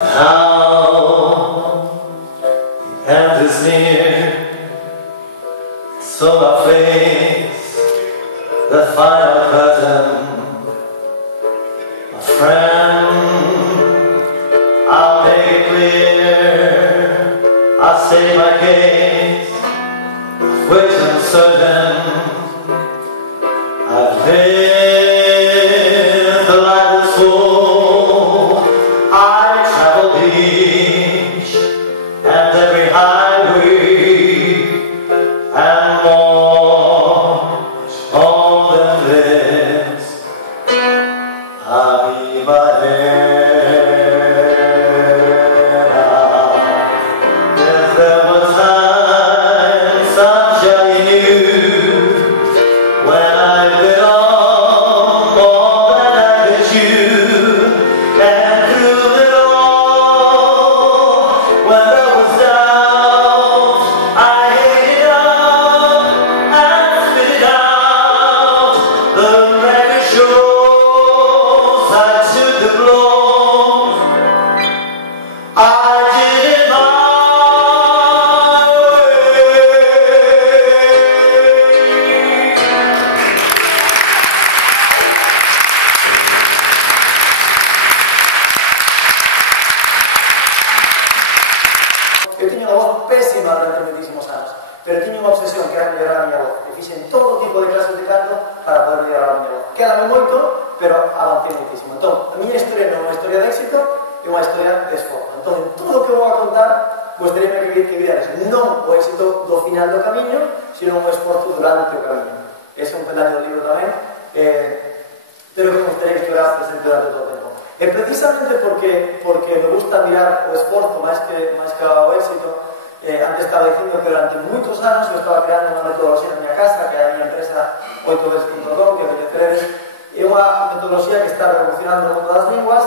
Now the end is near, so I face the final curtain. My friend, I'll make it clear, I'll state my case, which I'm certain I've lived the life that's full. I travel each and every highway and more than this. Arriba if there were times sunshine new, when I belong more than I did you, and through it all, when there was doubt, I ate it up and spit it out. The record shows I took the blow. I did it my Eu tiña unha voz pésima durante moitísimos anos, pero tiña unha obsesión que era mellorar a miña voz. E fixen todo tipo de clases de canto para poder mellorar a miña voz. Quédame moito, pero avancei moitísimo. Entón, a miña historia non é unha historia de éxito, é unha historia de esforzo. Entón, en todo o que vou a contar, gostaría que videres non o éxito do final do camiño, sino un esforzo durante o camiño. Ese é un peldaño do libro tamén, pero que me gustaría que estivera presente durante todo o tempo. E precisamente porque me gusta mirar o esforzo máis que o éxito, antes estaba dicindo que durante moitos anos eu estaba creando unha metodoloxía na minha casa, que é a minha empresa 8ves.com, que coñeceredes, é unha metodoloxía que está revolucionando o mundo das linguas,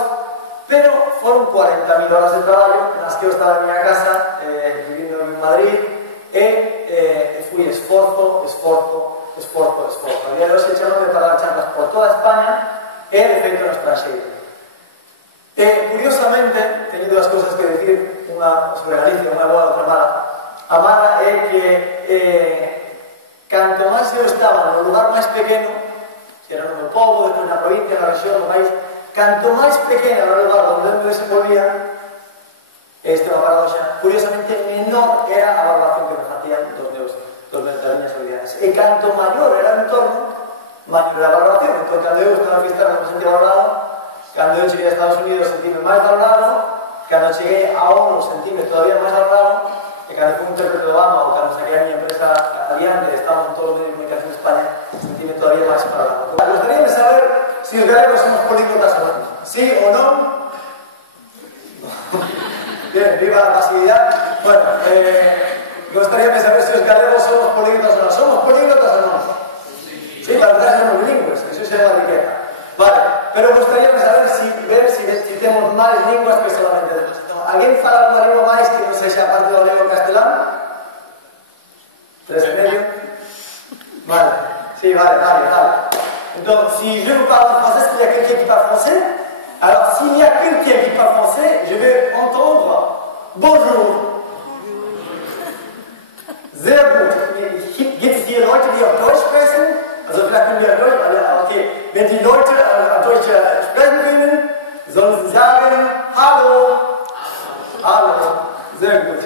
pero foron 40.000 horas de traballo nas que eu estaba na minha casa, vivindo en Madrid, e fui esforzo. A día de hoxe chamame para dar charlas por toda España e de feito no estranxeiro. Curiosamente, teño dúas cousas que dicir, unha sobre Galicia, unha boa, outra mala. A mala é que canto máis eu estaba no lugar máis pequeno, se era no meu povo, depois na provincia, na región, no país, canto máis pequeno era o lugar onde eu me desenvolvía, este é unha paradoxa, curiosamente menor era a valoración que me facían das miñas habilidades. E canto maior era o entorno, maior era a valoración. Entón, cando eu estaba en Fisterra non me sentía valorado, cando eu cheguei a Estados Unidos sentíme máis valorado, cando cheguei a ONU sentíme todavía máis valorado, e cando fui un intérprete de Obama ou cando saquei a miña empresa adiante, estamos en todos os medios de comunicación de España, sentíme todavía máis valorado. Gostaría de saber se os galegos somos políglotas ou non. Sí ou non? Bien, viva la pasividade. Bueno, gostaría de saber se os galegos somos políglotas ou non. Somos políglotas ou non? Sí, la verdad somos bilingües, eso é unha riqueza. Vale, pero gostaría de saber ver si temos máis linguas que solamente demás. Alguén fala unha lingua máis que non sexa parte do galego castelán? 3,5? Vale, sí, vale. Donc, si je vous parle en français, est-ce qu'il y a quelqu'un qui parle français? Alors, s'il y a quelqu'un qui parle français, je vais entendre bonjour. Sehr gut. Gibt es hier Leute, die auf Deutsch sprechen? Also vielleicht können wir Deutsch, okay. Wenn die Leute Deutsch sprechen können, sollen sie sagen Hallo. Sehr gut.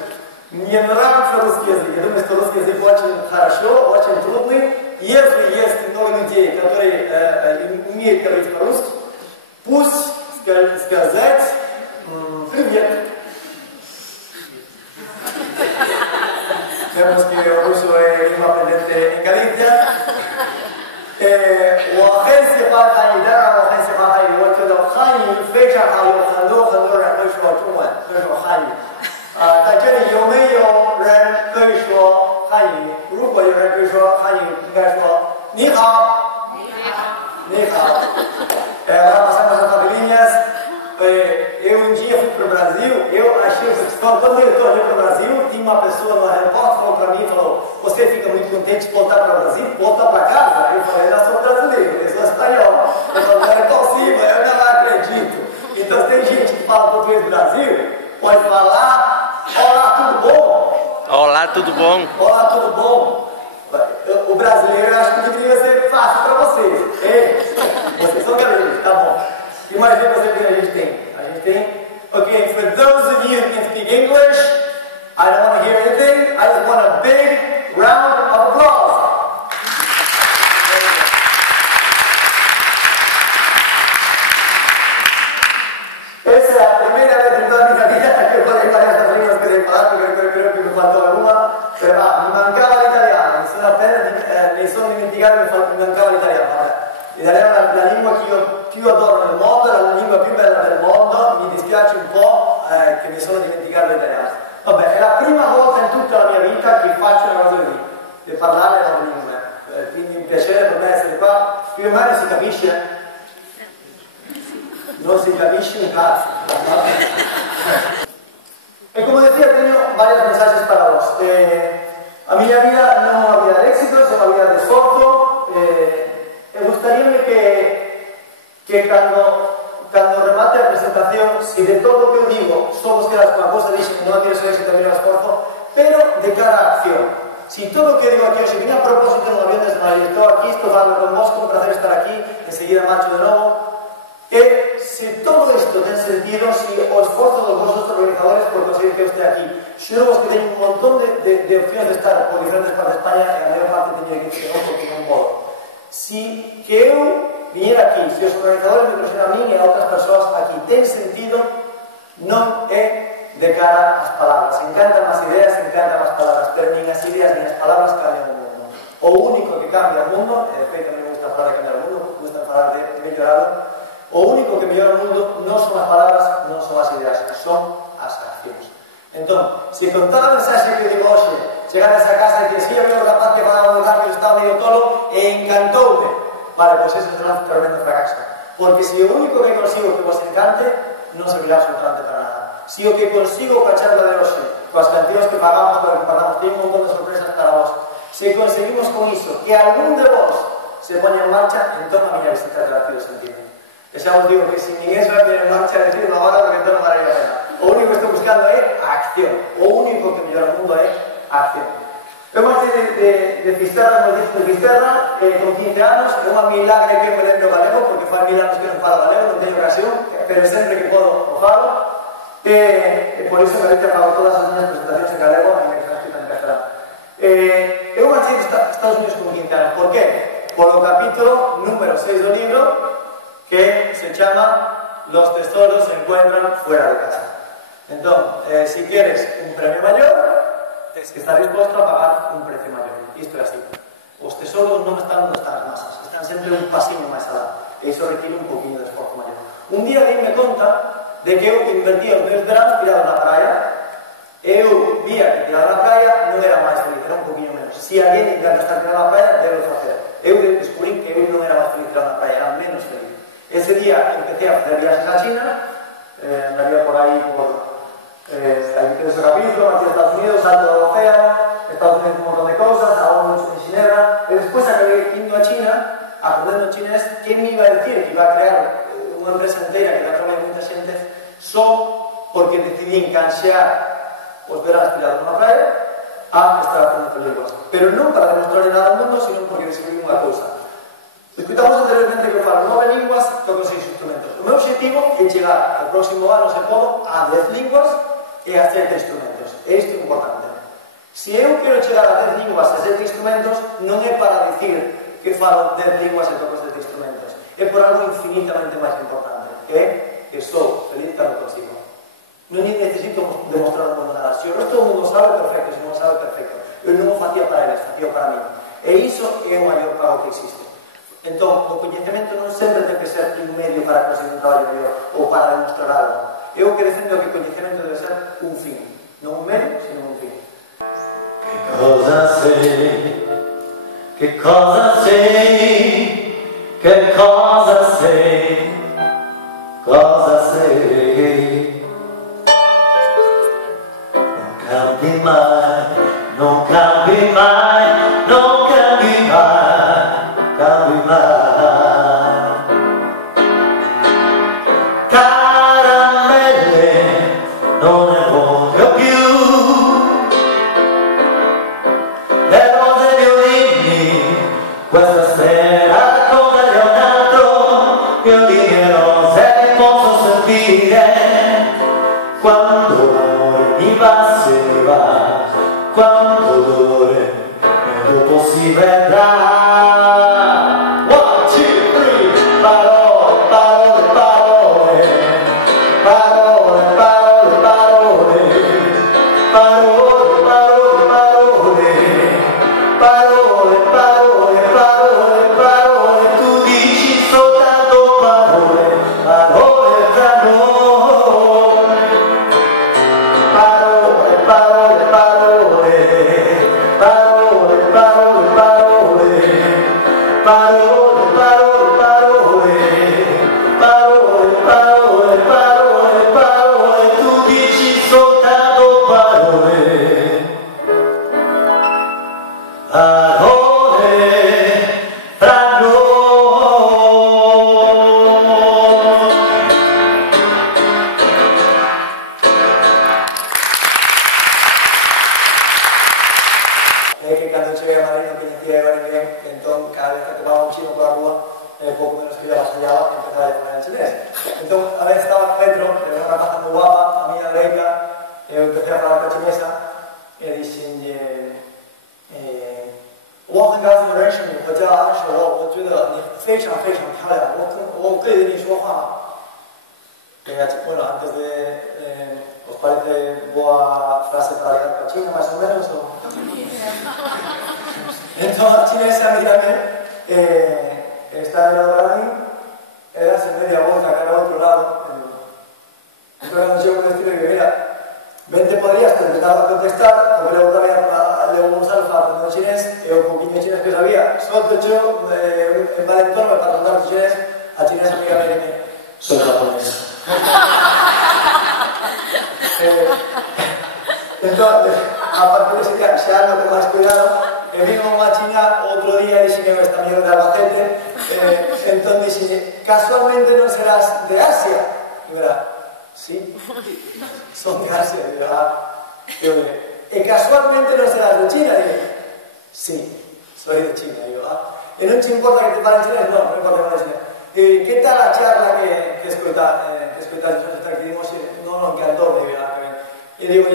Мне нравится русский язык. Я думаю, что русский язык очень хорошо, очень трудный. Если есть много людей, которые умеют говорить по-русски, пусть сказать привет. Sabemos que el ruso es idioma aprendiente en Galicia. وخير سفار خاني درع وخير سفار خاني وكذا خاني فيش خلو رح يشوا توما يشوا خاني 在这里有没有人可以说汉语？如果有人可以说汉语，应该说你好，你好。Agora passamos a palavrinhas. Eu um dia fui para o Brasil, eu achei quando eu estou ali para o Brasil, tinha uma pessoa no aeroporto falou para mim e falou: você fica muito contente de voltar para o Brasil? Voltar para casa? Eu falei: eu sou brasileiro, eu sou espanhol. Eu falei: não é possível, eu não acredito. Então tem gente que fala português do Brasil, pode falar, olá, tudo bom? Olá, tudo bom? Olá, tudo bom? O brasileiro eu acho que deveria ser fácil para vocês. Ei, vocês são galegos, tá bom. Imagina você que a gente tem. A gente tem, okay, for those of you who can speak English, I don't want to hear anything, I just want a big round of applause. Esa es la primera vez en toda mi vida que puedo llevar estas lenguas que he parlato, perché creo que me faltó alguna, pero mi mancava l'italiano, mi sono appena, mi sono dimenticato che mi mancava l'italiano. L'italiano è la lingua che io più adoro nel mondo, è la lingua più bella del mondo, mi dispiace un po' che mi sono dimenticato l'italiano. Vabbè, è la prima volta in tutta la mia vita che faccio una cosa così, di parlare una lingua, quindi è un piacere per me essere qua. Più o meno si capisce? No se capisce un cazzo. Y como decía, tengo varios mensajes para vos. A mi vida no es una vida de éxito, es una vida de esfuerzo. Me gustaría que cuando remate la presentación, si de todo lo que yo digo somos que las cosas dicen no tienes éxito, también el esfuerzo, pero de cara a acción. Si todo lo que digo aquí, si viene a propósito en un avión desde Madrid, estoy aquí, estoy hablando con vos, un placer estar aquí, enseguida marcho de nuevo. Si todo esto tiene sentido, si os esfuerzo de vosotros organizadores por conseguir que yo esté aquí, yo creo que tengo un montón de opciones de estar por diferentes partes de España y la mayor parte tenía que ir porque no puedo. Si que yo viniera aquí, si los organizadores me presionan a mí y a otras personas aquí, tiene sentido, no es de cara a las palabras. Encantan las ideas, encantan las palabras, pero ni las ideas ni las palabras cambian el mundo. O único que cambia el mundo, de hecho a mí me gusta hablar de cambiar el mundo, me gusta hablar de mejorarlo. O único que mellora o mundo non son as palabras, non son as ideas, son as accións. Entón, se con toda a mensaxe que digo hoxe, chegar a esa casa e que si había un rapaz que falaba moi rápido, estaba medio tolo e encantoume, vale, pois ese será un tremendo fracaso. Porque se o único que consigo que vos encante, non servirá absolutamente para nada. Se o que consigo coa charla de hoxe, coas cancións que pagamos, para que pagamos, ten un montón de sorpresas para vos, se conseguimos con iso que algún de vos se poña en marcha, entón a miña visita terá tido sentido. Ya os digo que si ninguén se va a poner en marcha a decir una hora porque entonces no vale la pena. O único que estoy buscando es acción. O único que mellora o mundo é acción. Eu marchei de Fisterra, como dito, de Fisterra, con 15 anos, é unha milagre que me lembro galego, porque fai 1000 anos que non falo galego, non teño ocasión, pero sempre que podo o falo. Por iso me rete a falar todas as minhas presentacións en galego e me transcrito en castelán. Eu marchei de Estados Unidos con 15 anos. Por qué? Por o capítulo número 6 do libro, que se llama Los tesoros se encuentran fuera de casa. Entonces, si quieres un premio mayor, es que estar dispuesto a pagar un precio mayor. Y esto es así. Los tesoros no están donde están las masas, están siempre un pasino más alto. Y eso requiere un poquito de esfuerzo mayor. Un día me conta de que yo invertía los meus veranos tirado na praia. Eu vía que tirado na praia non era máis feliz, era un poquinho menos. Si alguén encanta estar tirado na praia, debe facer. Eu descubrí que eu non era máis feliz tirado na praia, era menos feliz. Ese día empecé a hacer viajes a China, andaría por ahí por ahí en ese capítulo, hacia Estados Unidos, salto del océano, Estados Unidos un montón de cosas, hago mucho en Ginebra, y después acabé yendo a China, aprendiendo chinés. ¿Quién me iba a decir que iba a crear una empresa entera que la trabaja mucha gente solo porque decidí enganchear os veranos tirados na praia a estar haciendo lenguas? Pero non para demostrarle nada ao mundo, sino porque descubrí unha cousa. Escutamos anteriormente que eu falo 9 linguas, toco 6 instrumentos. O meu objetivo é chegar ao próximo ano, se podo, a 10 linguas e a 7 instrumentos. E isto é importante. Se eu quero chegar a 10 linguas e a 7 instrumentos, non é para dicir que falo 10 linguas e toco 7 instrumentos. É por algo infinitamente máis importante, que é que sou feliz cando consigo. Non necesito demostrar ao mundo nada. Se o resto do mundo sabe, perfecto. Se non sabe, perfecto. Eu non o facía para eles, facía para mí. E iso é o maior pago que existe. Entón, o coñecemento non sempre ten que ser un medio para conseguir un traballo mellor ou para demostrar algo. Eu que defendo que o coñecemento debe ser un fin, non un medio, sino un fin. Che cosa sei? Che cosa sei? Che cosa sei? Cosa sei? Non cambi mai, non cambi mai, non cambi mai. Cambi mai, non ne voglio più le rose violini, questa sera con un altro violini e rose posso sentire quando l'amore mi va se ne va, quando dolore e dopo si vedrà. Casualmente no serás de Asia. Y verá, sí, son de Asia. Y verá, y casualmente no serás de China. Y sí, soy de China. Y yo, y no te importa que te paren chinos, no, no importa que paren chinos. ¿Qué tal la charla que escuchaste que dimos? No, no, encantó, me diga. Y digo,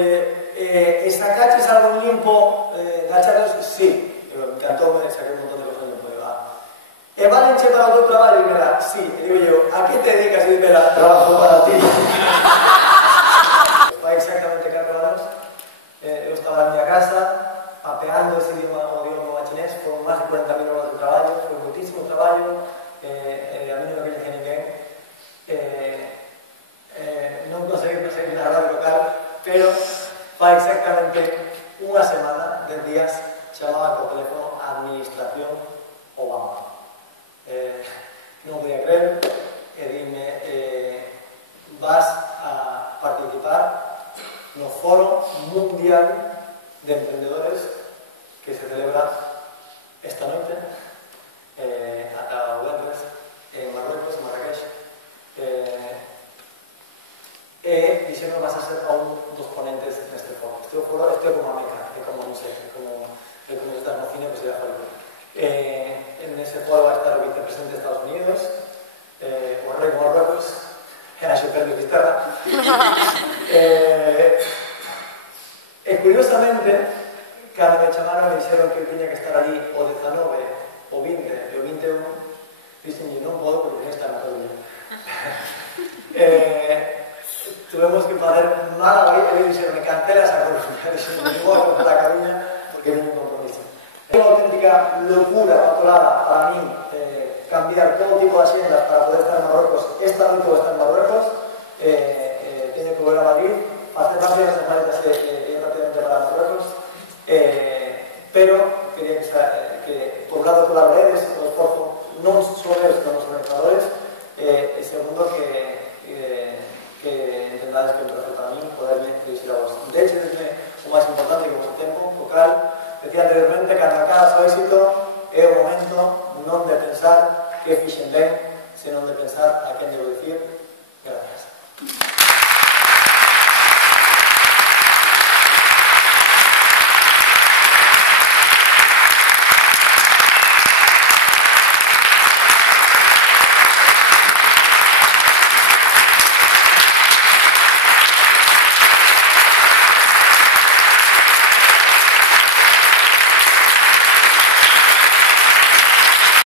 ¿sacaste algo limpo la charla? Sí, digo, me encantó, me saqué un montón de cosas limpo. ¿Valenche para tu trabajo? Y mira, sí, le digo yo, ¿a qué te dedicas? Y mira, trabajo para ti. Va exactamente 4 años, yo estaba en mi casa, apeando ese idioma chinés, con más de 40.000 horas de trabajo, fue muchísimo trabajo, a mí no me quería ni bien, no conseguí la radio local, pero va exactamente una semana, 10 días, llamaba por teléfono Administración Obama. No voy a creer, dime, vas a participar en el Foro Mundial de Emprendedores que se celebra esta noche a Atahualpa, en Marruecos, en Marrakech. Diciendo que vas a ser aún 2 ponentes en este foro. Este foro es como Meca, como no sé, como estas mocinas que se llama en ese foro va a estar el vicepresidente de Estados Unidos, o el rey de Marruecos, era super de Fisterra. Curiosamente, cuando me llamaron me dijeron que tenía que estar allí o 19, o 20, o 21, dicen, yo no puedo porque tenía que estar en Cataluña. Tuvimos que hacer nada, y dijeron, me cancela esa Cataluña, dijeron, no puedo comprar a Cataluña porque no me compromiso. Es una auténtica locura, patolada para mí, cambiar todo tipo de haciendas para poder estar en Marruecos. Esta noche voy a estar en Marruecos, tengo que volver a Madrid, hacer rápidas las maletas y rápidamente para Marruecos, pero quería que por un lado colaboréis, o esfuerzo, no solo con los organizadores, y segundo que entendáis que es un placer para mí poder